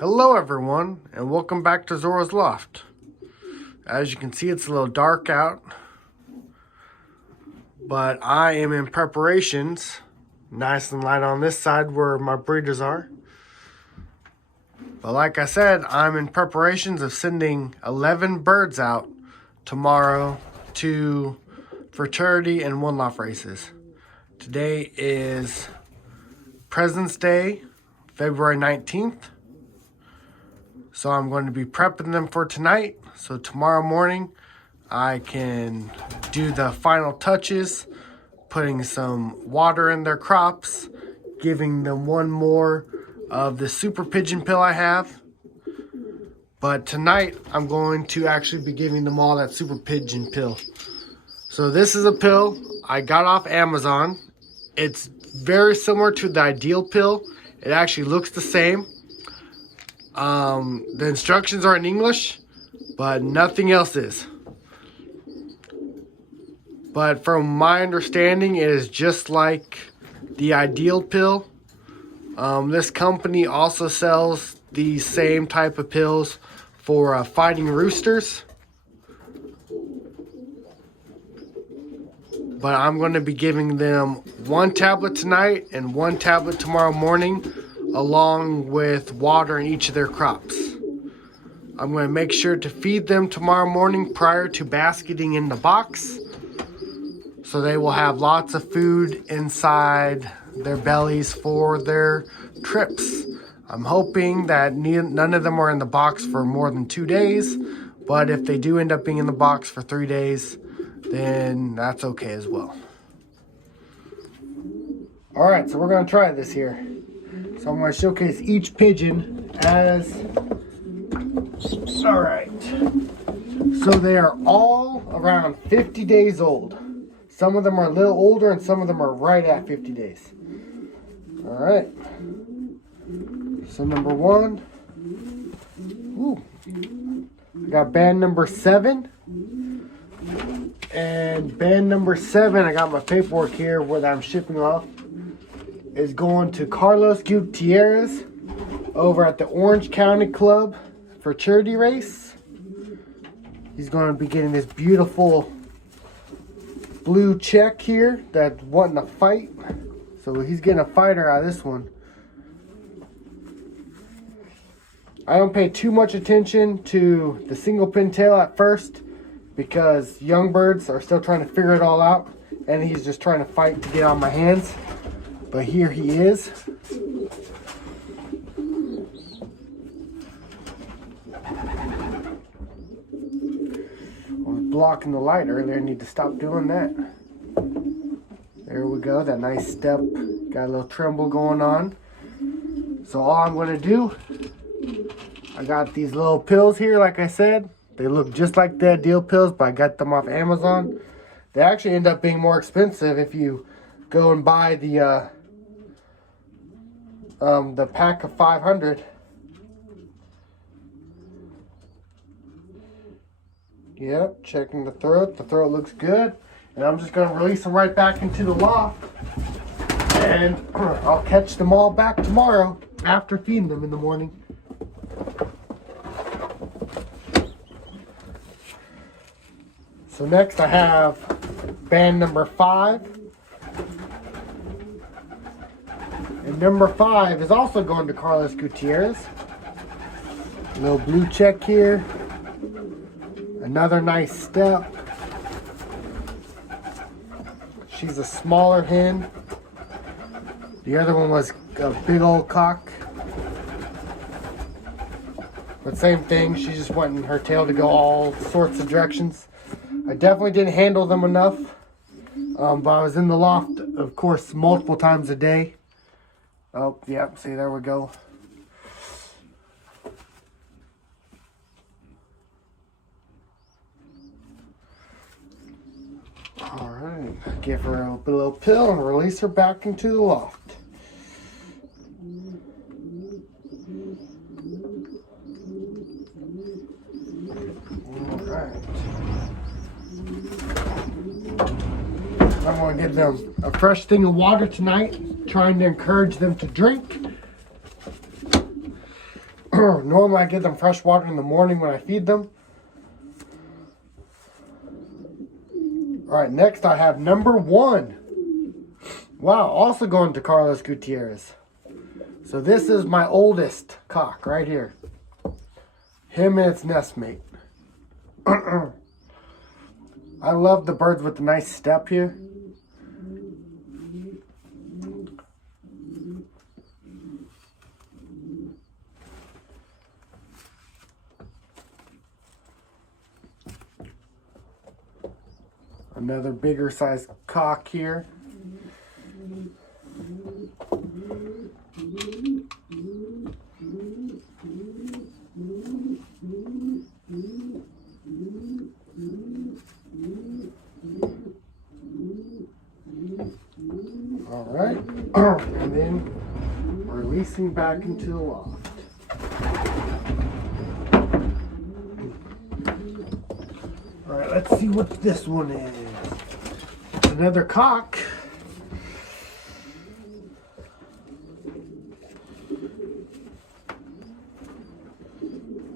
Hello everyone, and welcome back to Zorro's Loft. As you can see, it's a little dark out, but I am in preparations. Nice and light on this side where my breeders are. But like I said, I'm in preparations of sending 11 birds out tomorrow to fraternity and one-loft races. Today is President's Day, February 19th. So I'm going to be prepping them for tonight. So tomorrow morning, I can do the final touches, putting some water in their crops, giving them one more of the super pigeon pill I have. But tonight, I'm going to actually be giving them all that super pigeon pill. So this is a pill I got off Amazon. It's very similar to the ideal pill. It actually looks the same. The instructions are in English, but nothing else is. But from my understanding, it is just like the ideal pill. This company also sells the same type of pills for fighting roosters. But I'm going to be giving them one tablet tonight and one tablet tomorrow morning, along with water in each of their crops. I'm going to make sure to feed them tomorrow morning prior to basketing in the box, so they will have lots of food inside their bellies for their trips. I'm hoping that none of them are in the box for more than 2 days, but if they do end up being in the box for 3 days, then that's okay as well. Alright, so we're going to try this here. So I'm going to showcase each pigeon as... Alright. So they are all around 50 days old. Some of them are a little older and some of them are right at 50 days. Alright. So number one. Ooh. I got band number 7. And band number 7, I got my paperwork here where I'm shipping off, is going to Carlos Gutierrez over at the Orange County Club for charity race. He's going to be getting this beautiful blue check here that's wanting to fight. So he's getting a fighter out of this one. I don't pay too much attention to the single pin tail at first, because young birds are still trying to figure it all out, and he's just trying to fight to get on my hands. But here he is. I was blocking the light earlier. I need to stop doing that. There we go. That nice step. Got a little tremble going on. So all I'm going to do, I got these little pills here, like I said. They look just like the ideal pills, but I got them off Amazon. They actually end up being more expensive if you go and buy the pack of 500. Yep, checking the throat. The throat looks good. And I'm just going to release them right back into the loft. And I'll catch them all back tomorrow after feeding them in the morning. So next I have band number 5. And number 5 is also going to Carlos Gutierrez. A little blue check here. Another nice step. She's a smaller hen. The other one was a big old cock. But same thing, she's just wanting her tail to go all sorts of directions. I definitely didn't handle them enough, but I was in the loft, of course, multiple times a day. Oh, yep, see, there we go. Alright, give her a little pill and release her back into the loft. Alright. I'm going to give them a fresh thing of water tonight, trying to encourage them to drink. Normally I give them fresh water in the morning when I feed them. Alright, next I have number 1. Wow, also going to Carlos Gutierrez. So this is my oldest cock right here. Him and its nestmate. I love the birds with the nice step here. Another bigger size cock here. All right, and then releasing back into the loft. All right, let's see what this one is. It's another cock.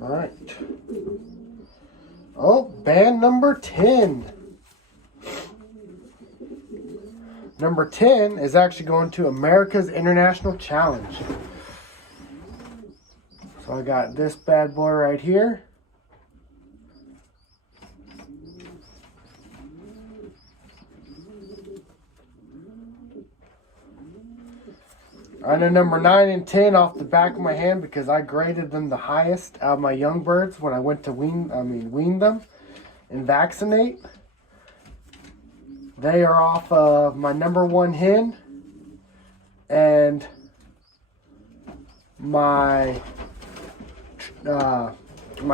All right. Oh, band number 10. Number 10 is actually going to America's International Challenge. So I got this bad boy right here. I know number 9 and 10 off the back of my hand because I graded them the highest out of my young birds when I went to wean them and vaccinate. They are off of my number 1 hen and my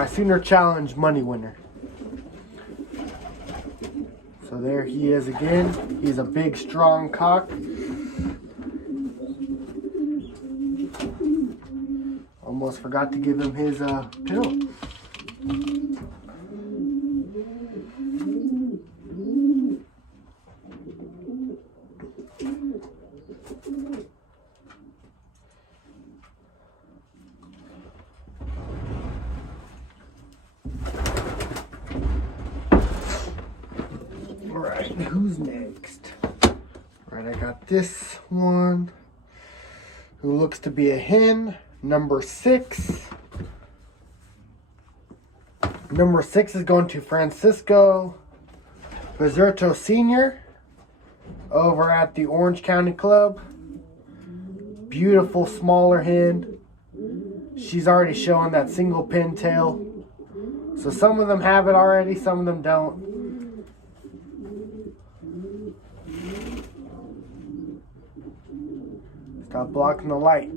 Sooner Challenge money winner. So there he is again. He's a big, strong cock. Almost forgot to give him his pill. Alright, who's next? Alright, I got this one who looks to be a hen. Number 6. Number 6 is going to Francisco Bezerto Sr. over at the Orange County Club. Beautiful smaller hen. She's already showing that single pin tail. So some of them have it already, some of them don't. Stop blocking the light.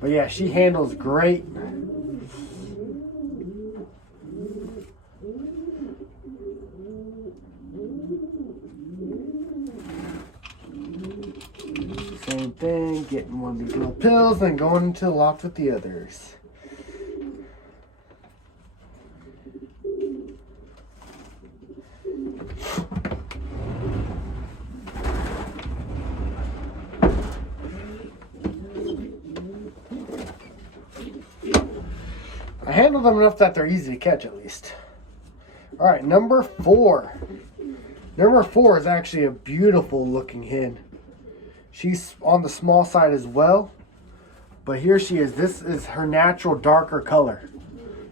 But yeah, she handles great. Same thing, getting one of these little pills and going into the loft with the others. I handle them enough that they're easy to catch at least. Alright, number 4. Number 4 is actually a beautiful looking hen. She's on the small side as well. But here she is. This is her natural darker color.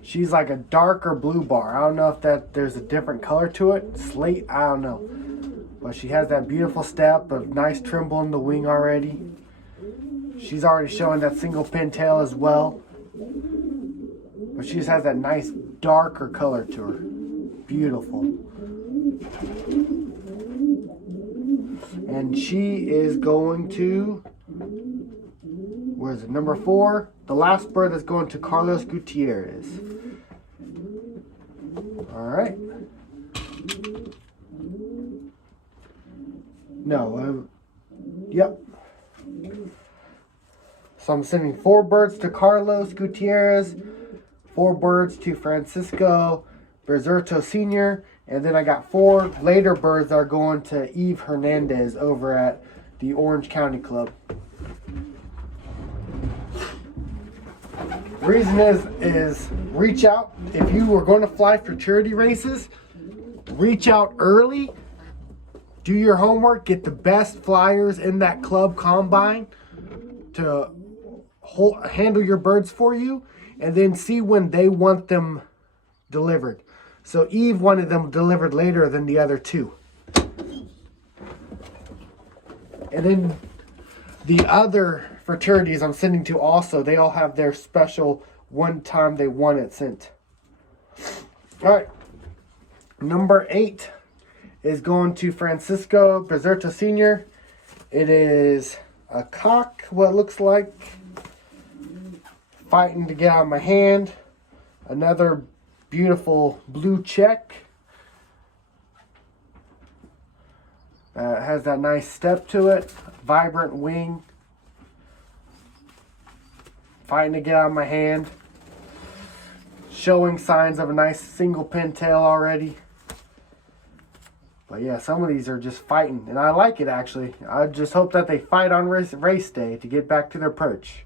She's like a darker blue bar. I don't know if there's a different color to it. Slate, I don't know. But she has that beautiful step, a nice tremble in the wing already. She's already showing that single pin tail as well. But she just has that nice darker color to her. Beautiful. And she is going to, where is it? Number 4. The last bird that's going to Carlos Gutierrez. Alright. No. Yep. So I'm sending 4 birds to Carlos Gutierrez. 4 birds to Francisco Bezerto Sr. And then I got 4 later birds that are going to Eve Hernandez over at the Orange County Club. The reason is reach out. If you are going to fly futurity races, reach out early. Do your homework. Get the best flyers in that club combine to handle your birds for you, and then see when they want them delivered. So Eve wanted them delivered later than the other two. And then the other fraternities I'm sending to also, they all have their special one time they want it sent. All right. Number 8 is going to Francisco Bezerto Sr. It is a cock, what it looks like. Fighting to get out of my hand. Another beautiful blue check. Has that nice step to it. Vibrant wing. Fighting to get out of my hand. Showing signs of a nice single pin tail already. But yeah, some of these are just fighting. And I like it actually. I just hope that they fight on race day to get back to their perch.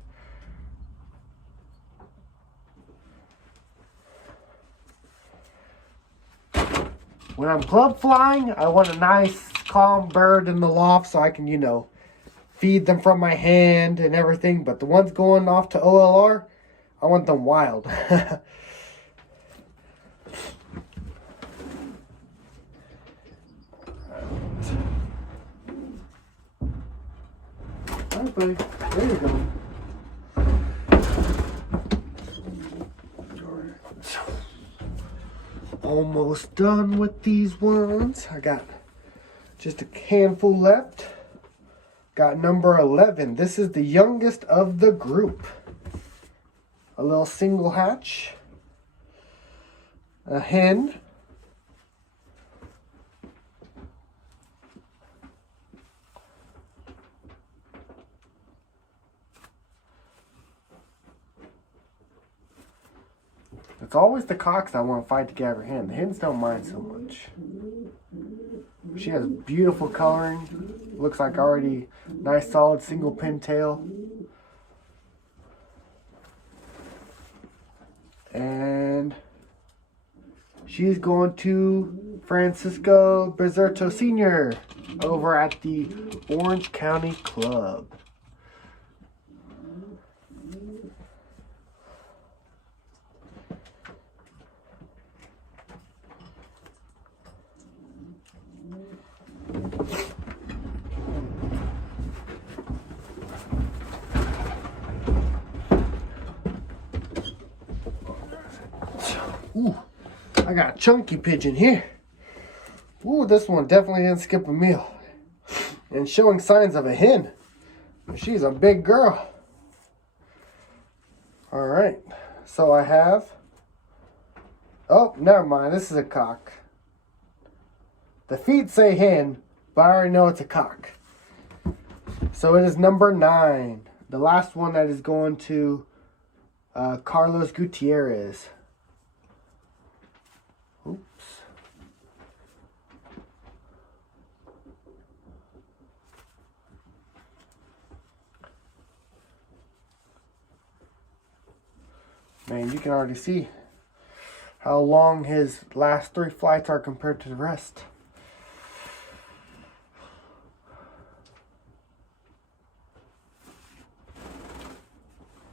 When I'm club flying, I want a nice, calm bird in the loft so I can, you know, feed them from my hand and everything. But the ones going off to OLR, I want them wild. Hi, buddy. There you go. Almost done with these ones. I got just a handful left. Got number 11. This is the youngest of the group. A little single hatch. A hen. It's always the cocks I want to fight to get her hen. The hens don't mind so much. She has beautiful coloring. Looks like already nice solid single pin tail. And she's going to Francisco Bezerto Sr. over at the Orange County Club. Ooh, I got a chunky pigeon here. Ooh, this one definitely didn't skip a meal. And showing signs of a hen. She's a big girl. Alright, so I have... Oh, never mind, this is a cock. The feet say hen, but I already know it's a cock. So it is number 9. The last one that is going to Carlos Gutierrez. Oops. Man, you can already see how long his last 3 flights are compared to the rest.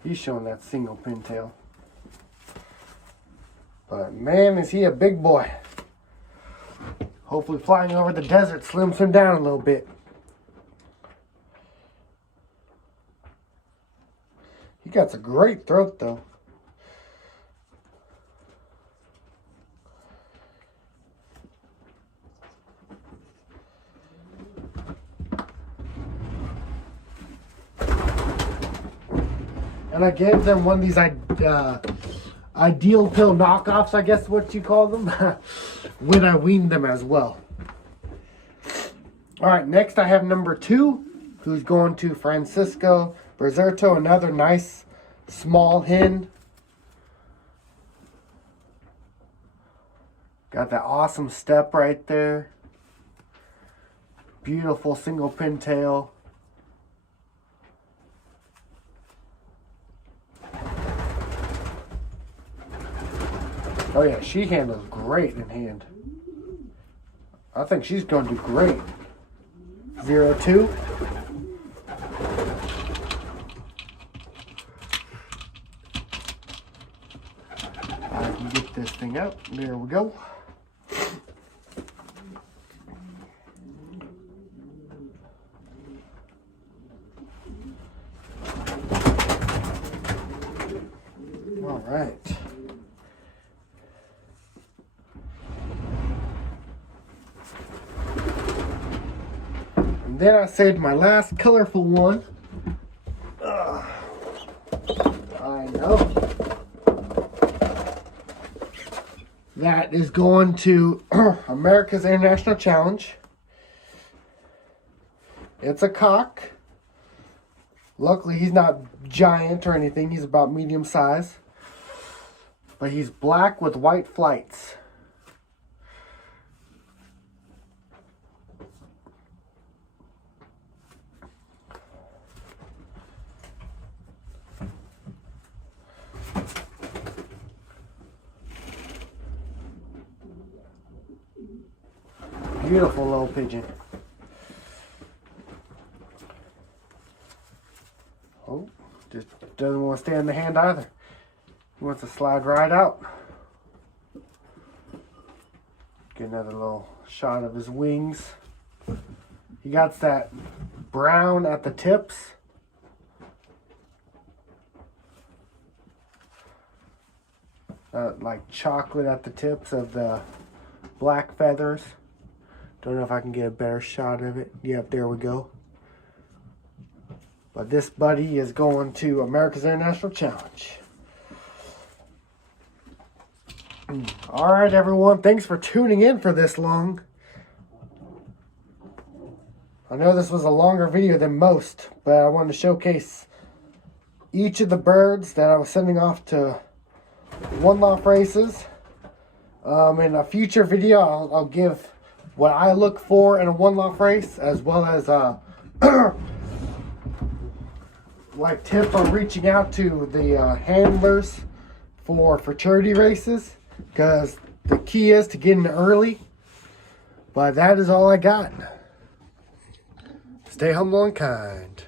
He's showing that single pintail. But man, is he a big boy. Hopefully flying over the desert slims him down a little bit. He got a great throat though. And I gave them one of these ideal pill knockoffs, I guess what you call them, when I weaned them as well. Alright, next I have number 2, who's going to Francisco Bezerto, another nice small hen. Got that awesome step right there. Beautiful single pin tail. Oh yeah, she handles great in hand. I think she's going to do great. 02. I can get this thing out. There we go. All right. And then I saved my last colorful one. I know. That is going to America's International Challenge. It's a cock. Luckily, he's not giant or anything. He's about medium size. But he's black with white flights. Beautiful little pigeon. Oh, just doesn't want to stay in the hand either. He wants to slide right out. Get another little shot of his wings. He got that brown at the tips. Like chocolate at the tips of the black feathers. Don't know if I can get a better shot of it. Yep, there we go. But this buddy is going to America's International Challenge. All right, everyone. Thanks for tuning in for this long. I know this was a longer video than most, but I wanted to showcase each of the birds that I was sending off to one-off races. In a future video, I'll give what I look for in a one-off race, as well as like tips on reaching out to the handlers for fraternity races, because the key is to get in early. But that is all I got. Stay humble and kind.